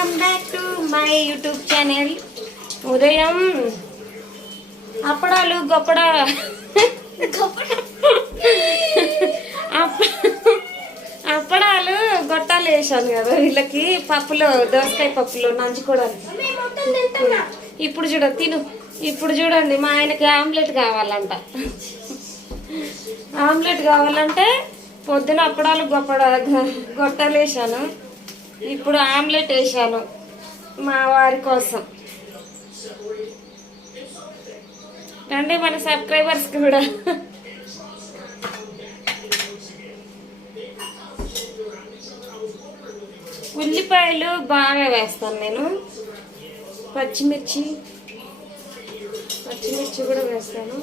Welcome back to my YouTube channel. ఉదయం అప్పడాలు అప్పడాలు గొట్టాలు వేసాను కదా వీళ్ళకి. పప్పులో దోసకాయ పప్పులో నంచుకోవడానికి. ఇప్పుడు తిను. ఇప్పుడు చూడండి, మా ఆయనకి ఆమ్లెట్ కావాలంట. ఆమ్లెట్ కావాలంటే పొద్దున అప్పడాలు గొట్టాలు వేసాను, ఇప్పుడు ఆమ్లెట్ వేసాను మా వారి కోసం. రండి మన సబ్స్క్రైబర్స్ కూడా. ఉల్లిపాయలు బాగా వేస్తాను నేను, పచ్చిమిర్చి కూడా వేస్తాను.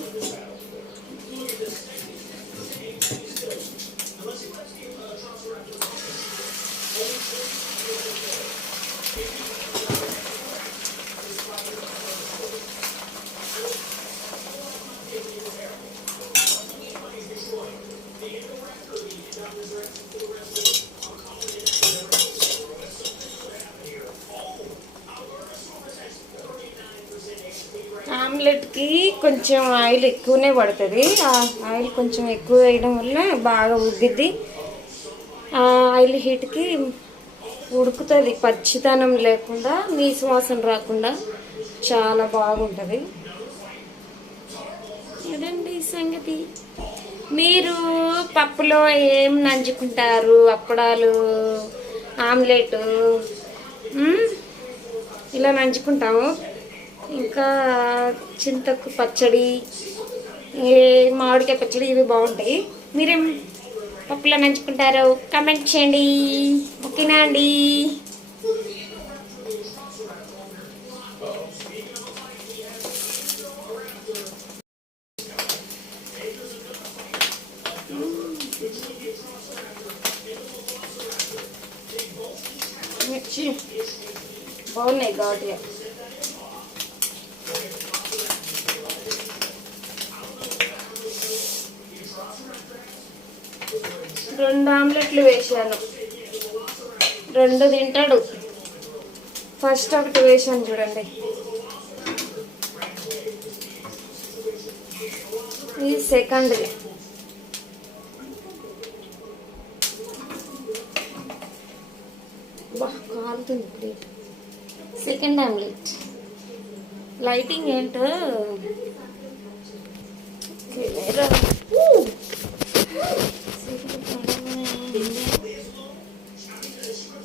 ఆమ్లెట్కి కొంచెం ఆయిల్ ఎక్కువనే పడుతుంది. ఆ ఆయిల్ కొంచెం ఎక్కువ వేయడం వల్ల బాగా ఉగ్గిద్ది. ఆ ఆయిల్ హీట్కి ఉడుకుతుంది, పచ్చితనం లేకుండా నీసు వాసన రాకుండా చాలా బాగుంటుంది. ఇదండి సంగతి. మీరు పప్పులో ఏం నంచుకుంటారు? అప్పడాలు, ఆమ్లెట్ ఇలా నంచుకుంటాము. ఇంకా చింతకు పచ్చడి, మామిడికాయ పచ్చడి, ఇవి బాగుంటాయి. మీరేం పప్పులో నంచుకుంటారు? కామెంట్ చేయండి. ఓకేనా అండి? మిర్చి బాగున్నాయి ఘాటుగా. రెండు ఆమ్లెట్లు వేసాను, రెండు తింటాడు. ఫస్ట్ ఒకటి వేసాను చూడండి, ఇది సెకండ్ది. కాలుతుంది ప్లేట్. Second omelette. లైటింగ్ ఏంటో కెమెరా